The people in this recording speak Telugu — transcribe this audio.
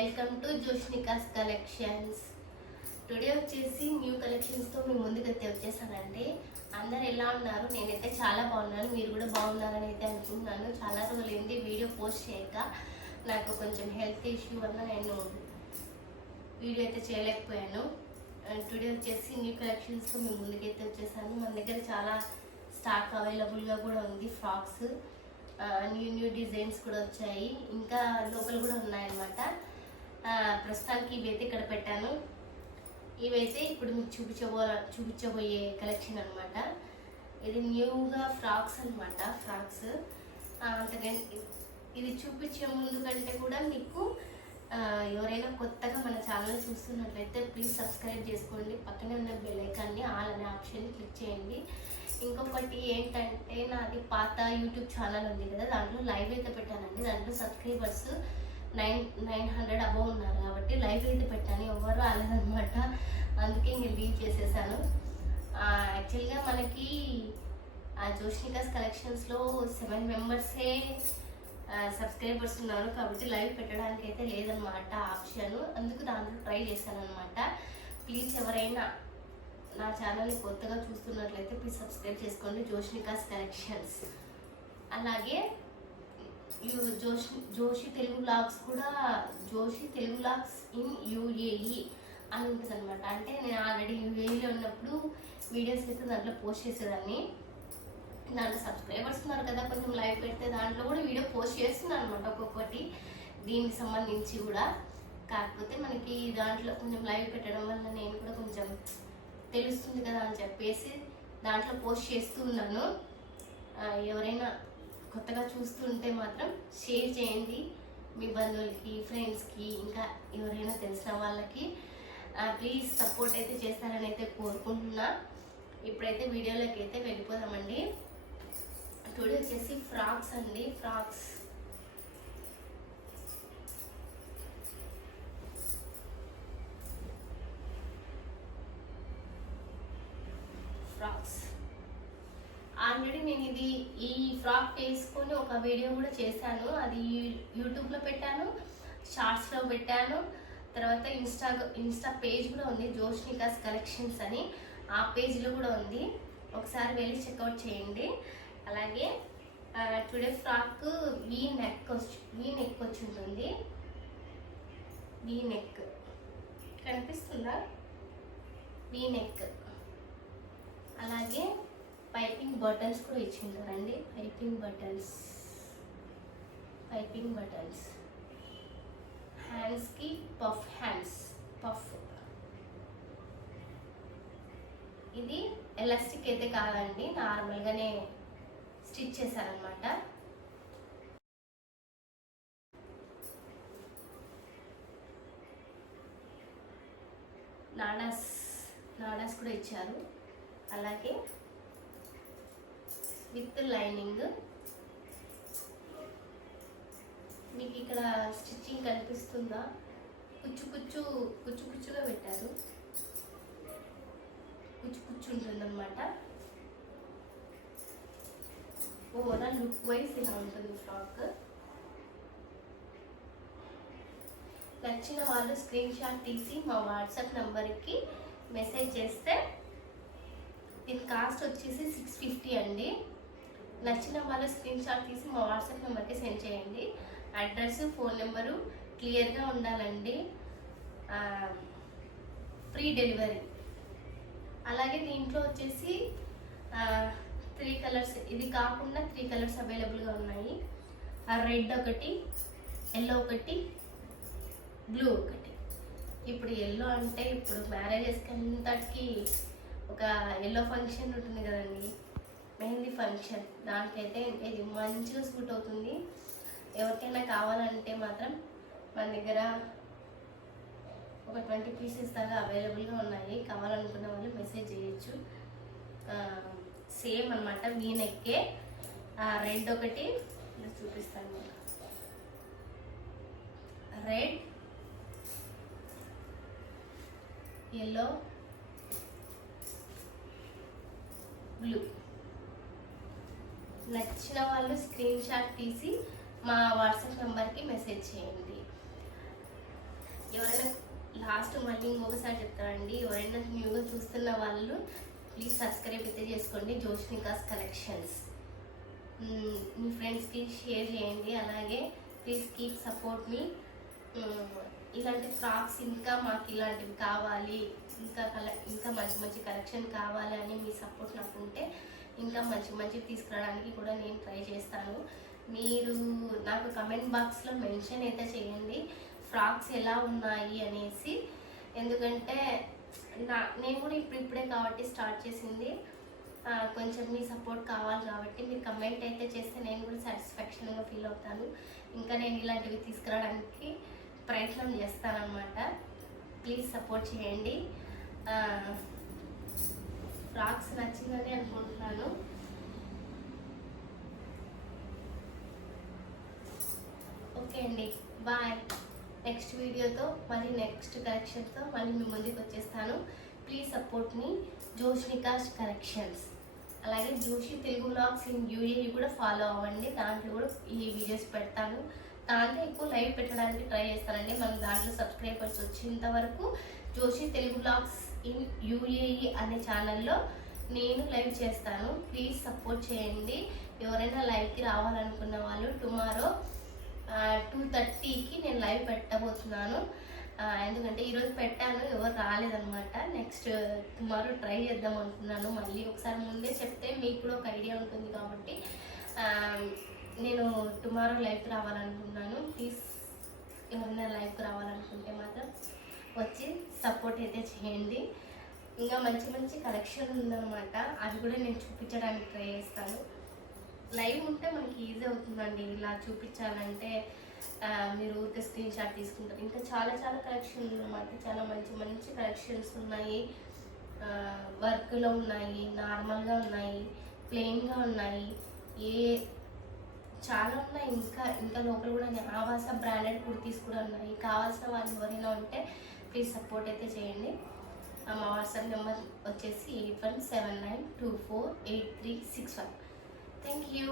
Welcome to Joshnika's collections. Today వచ్చేసి న్యూ కలెక్షన్స్తో మీ ముందుకైతే వచ్చేసానండి. అందరు ఎలా ఉన్నారు? నేనైతే చాలా బాగున్నాను, మీరు కూడా బాగున్నారని అయితే అనుకుంటున్నాను. చాలా రోజులైంది వీడియో పోస్ట్ చేయక, నాకు కొంచెం హెల్త్ ఇష్యూ వల్ల నేను వీడియో అయితే చేయలేకపోయాను. టుడే వచ్చేసి న్యూ కలెక్షన్స్తో మీ ముందుకైతే వచ్చేసాను. మన దగ్గర చాలా స్టాక్ అవైలబుల్గా కూడా ఉంది. ఫ్రాక్స్ న్యూ డిజైన్స్ కూడా వచ్చాయి, ఇంకా లోపల కూడా ఉన్నాయన్నమాట. ప్రస్తుతానికి ఇవైతే ఇక్కడ పెట్టాను. ఇవైతే ఇప్పుడు మీకు చూపించబోయే కలెక్షన్ అనమాట. ఇది న్యూగా ఫ్రాక్స్ అనమాట. ఫ్రాక్స్ అంతగా ఇది చూపించే ముందు కంటే కూడా మీకు ఎవరైనా కొత్తగా మన ఛానల్ చూస్తున్నట్లయితే ప్లీజ్ సబ్స్క్రైబ్ చేసుకోండి. పక్కనే ఉన్న బెల్ ఐకాన్ని ఆల్ అనే ఆప్షన్ క్లిక్ చేయండి. ఇంకొకటి ఏంటంటే, నాది పాత యూట్యూబ్ ఛానల్ ఉంది కదా, దాంట్లో లైవ్ అయితే పెట్టానండి. దాంట్లో సబ్స్క్రైబర్స్ 900 అబవ్ ఉన్నారు కాబట్టి లైవ్ అయితే పెట్టాను. ఎవరు రాలేదనమాట, అందుకే నేను లీవ్ చేసేసాను. యాక్చువల్గా మనకి జోష్నికాస్ కలెక్షన్స్లో 7 మెంబర్సే సబ్స్క్రైబర్స్ ఉన్నారు కాబట్టి లైవ్ పెట్టడానికి అయితే లేదనమాట ఆప్షన్. అందుకు దాంట్లో ట్రై చేశాను అనమాట. ప్లీజ్ ఎవరైనా నా ఛానల్ని కొత్తగా చూస్తున్నట్లయితే ప్లీజ్ సబ్స్క్రైబ్ చేసుకోండి, జోష్నికాస్ కలెక్షన్స్. అలాగే జోషి తెలుగు వ్లాగ్స్ కూడా, Joshi Telugu vlogs in UAE అని ఉంటుంది అనమాట. అంటే నేను ఆల్రెడీ యూఏఈలో ఉన్నప్పుడు వీడియోస్ అయితే దాంట్లో పోస్ట్ చేసేదాన్ని. దాంట్లో సబ్స్క్రైబర్స్ ఉన్నారు కదా, కొంచెం లైవ్ పెడితే దాంట్లో కూడా వీడియో పోస్ట్ చేస్తున్నాను అనమాట ఒక్కొక్కటి దీనికి సంబంధించి కూడా. కాకపోతే మనకి దాంట్లో కొంచెం లైవ్ పెట్టడం వల్ల నేను కూడా కొంచెం తెలుస్తుంది కదా అని చెప్పేసి దాంట్లో పోస్ట్ చేస్తూ ఉన్నాను. ఎవరైనా కొత్తగా చూస్తుంటే మాత్రం షేర్ చేయండి మీ బంధువులకి, ఫ్రెండ్స్కి, ఇంకా ఎవరైనా తెలిసిన వాళ్ళకి. ప్లీజ్ సపోర్ట్ అయితే చేస్తారని అయితే కోరుకుంటున్నా. ఇప్పుడైతే వీడియోలోకి అయితే వెళ్ళిపోదామండి. టుడే వచ్చేసి ఫ్రాక్స్ అండి. ఫ్రాక్స్ ఆల్రెడీ నేను ఈ ఫ్రాక్ వేసుకొని ఒక వీడియో కూడా చేశాను. అది యూట్యూబ్లో పెట్టాను, షార్ట్స్లో పెట్టాను. తర్వాత ఇన్స్టా పేజ్ కూడా ఉంది, జోష్నికాస్ కలెక్షన్స్ అని. ఆ పేజ్లో కూడా ఉంది, ఒకసారి వెళ్ళి చెక్అవుట్ చేయండి. అలాగే టుడే ఫ్రాక్ వీ నెక్ వచ్చి ఉంటుంది. వీ నెక్ కనిపిస్తుందా? V neck. అలాగే పైపింగ్ బటన్స్ కూడా ఇచ్చింటారండి. పైపింగ్ బటన్స్ హ్యాండ్స్కి పఫ్. ఇది ఎలాస్టిక్ అయితే కాదండి, నార్మల్గానే స్టిచ్ చేశారనమాట. నాడాస్ కూడా ఇచ్చారు. అలాగే విత్ లైనింగ్. మీకు ఇక్కడ స్టిచ్చింగ్ కనిపిస్తుందా? కుచ్చుగా పెట్టారు. కుచ్చు ఉంటుందన్నమాట. ఓవరాల్ లుక్ వైజ్ ఇలా ఉంటుంది ఫ్రాక్. నచ్చిన వాళ్ళు స్క్రీన్ షాట్ తీసి మా వాట్సాప్ నెంబర్కి మెసేజ్ చేస్తే, దీని కాస్ట్ వచ్చేసి 650 అండి. నచ్చిన వాళ్ళు స్క్రీన్ షాట్ తీసి మా వాట్సాప్ నెంబర్కి సెండ్ చేయండి. అడ్రస్, ఫోన్ నెంబరు క్లియర్గా ఉండాలండి. Free delivery. అలాగే దీంట్లో వచ్చేసి 3 కలర్స్, ఇది కాకుండా 3 కలర్స్ అవైలబుల్గా ఉన్నాయి. రెడ్ ఒకటి, ఎల్లో ఒకటి, బ్లూ ఒకటి. ఇప్పుడు ఎల్లో అంటే ఇప్పుడు మ్యారేజెస్కి అంతటికి ఒక ఎల్లో ఫంక్షన్ ఉంటుంది కదండి, మెహందీ ఫంక్షన్, దానికైతే ఇది మంచిగా సూట్ అవుతుంది. ఎవరికైనా కావాలంటే మాత్రం మన దగ్గర ఒక 20 పీసెస్ దాకా అవైలబుల్గా ఉన్నాయి. కావాలనుకున్న వాళ్ళు మెసేజ్ చేయొచ్చు. సేమ్ అనమాట, వీ నెక్కే. రెడ్ ఒకటి చూపిస్తాను. Red, yellow, blue. నచ్చిన వాళ్ళు స్క్రీన్ షాట్ తీసి మా వాట్సాప్ నెంబర్కి మెసేజ్ చేయండి. ఎవరైనా లాస్ట్ మళ్ళీ ఇంకొకసారి చెప్తానండి, ఎవరైనా న్యూగా చూస్తున్న వాళ్ళు ప్లీజ్ సబ్స్క్రైబ్ అయితే చేసుకోండి జోష్నికాస్ కలెక్షన్స్. మీ ఫ్రెండ్స్కి షేర్ చేయండి. అలాగే ప్లీజ్ కీప్ సపోర్ట్ మీ. ఇలాంటి ఫ్రాక్స్ ఇంకా మాకు ఇలాంటివి కావాలి, ఇంకా మంచి మంచి కలెక్షన్ కావాలి అని మీ సపోర్ట్ నాకు ఉంటే ఇంకా మంచి మంచి తీసుకురావడానికి కూడా నేను ట్రై చేస్తాను. మీరు నాకు కమెంట్ బాక్స్లో మెన్షన్ అయితే చేయండి ఫ్రాక్స్ ఎలా ఉన్నాయి అనేసి. ఎందుకంటే నేను కూడా ఇప్పుడే కాబట్టి స్టార్ట్ చేసింది, కొంచెం మీ సపోర్ట్ కావాలి కాబట్టి మీరు కమెంట్ అయితే చేస్తే నేను కూడా సాటిస్ఫాక్షన్గా ఫీల్ అవుతాను. ఇంకా నేను ఇలాంటివి తీసుకురావడానికి ప్రయత్నం చేస్తానన్నమాట. ప్లీజ్ సపోర్ట్ చేయండి. ఫ్రాక్స్ నచ్చిందని అనుకుంటున్నాను. ఓకే అండి, బాయ్. నెక్స్ట్ వీడియోతో మళ్ళీ నెక్స్ట్ కలెక్షన్తో మళ్ళీ మీ ముందుకు వచ్చేస్తాను. ప్లీజ్ సపోర్ట్ మీ జోష్నికాస్ కలెక్షన్స్. అలాగే Joshi Telugu vlogs in UAE కూడా ఫాలో అవ్వండి. దాంట్లో కూడా ఈ వీడియోస్ పెడతాను. దాంట్లో ఎక్కువ లైవ్ పెట్టడానికి ట్రై చేస్తానండి. మనం దాంట్లో సబ్స్క్రైబర్స్ వచ్చేంత వరకు Joshi Telugu vlogs in UAE అనే ఛానల్లో నేను లైవ్ చేస్తాను. ప్లీజ్ సపోర్ట్ చేయండి. ఎవరైనా లైవ్కి రావాలనుకున్న వాళ్ళు టుమారో 2:30కి నేను లైవ్ పెట్టబోతున్నాను. ఎందుకంటే ఈరోజు పెట్టాను, ఎవరు రాలేదనమాట. నెక్స్ట్ టుమారో ట్రై చేద్దాం అనుకున్నాను. మళ్ళీ ఒకసారి ముందే చెప్తే మీకు కూడా ఒక ఐడియా ఉంటుంది కాబట్టి నేను టుమారో లైవ్కి రావాలనుకున్నాను. ప్లీజ్ ఎవరైనా లైవ్కి రావాలనుకుంటే మాత్రం వచ్చి సపోర్ట్ అయితే చేయండి. ఇంకా మంచి మంచి కలెక్షన్ ఉందన్నమాట, అది కూడా నేను చూపించడానికి ట్రై చేస్తాను. లైవ్ ఉంటే మనకి ఈజీ అవుతుందండి. ఇలా చూపించాలంటే మీరు ఊరికే స్క్రీన్ షాట్ తీసుకుంటారు. ఇంకా చాలా చాలా కలెక్షన్ అన్నమాట. చాలా మంచి మంచి కలెక్షన్స్ ఉన్నాయి. వర్క్లో ఉన్నాయి, నార్మల్గా ఉన్నాయి, ప్లెయిన్గా ఉన్నాయి, చాలా ఉన్నాయి. ఇంకా లోపల కూడా ఆవాస బ్రాండెడ్ కుర్తీస్ కూడా ఉన్నాయి. కావాల్సిన వాళ్ళు ఎవరైనా ఉంటే ప్లీజ్ సపోర్ట్ అయితే చేయండి. మా వాట్సాప్ నెంబర్ వచ్చేసి 8179248361. Thank you.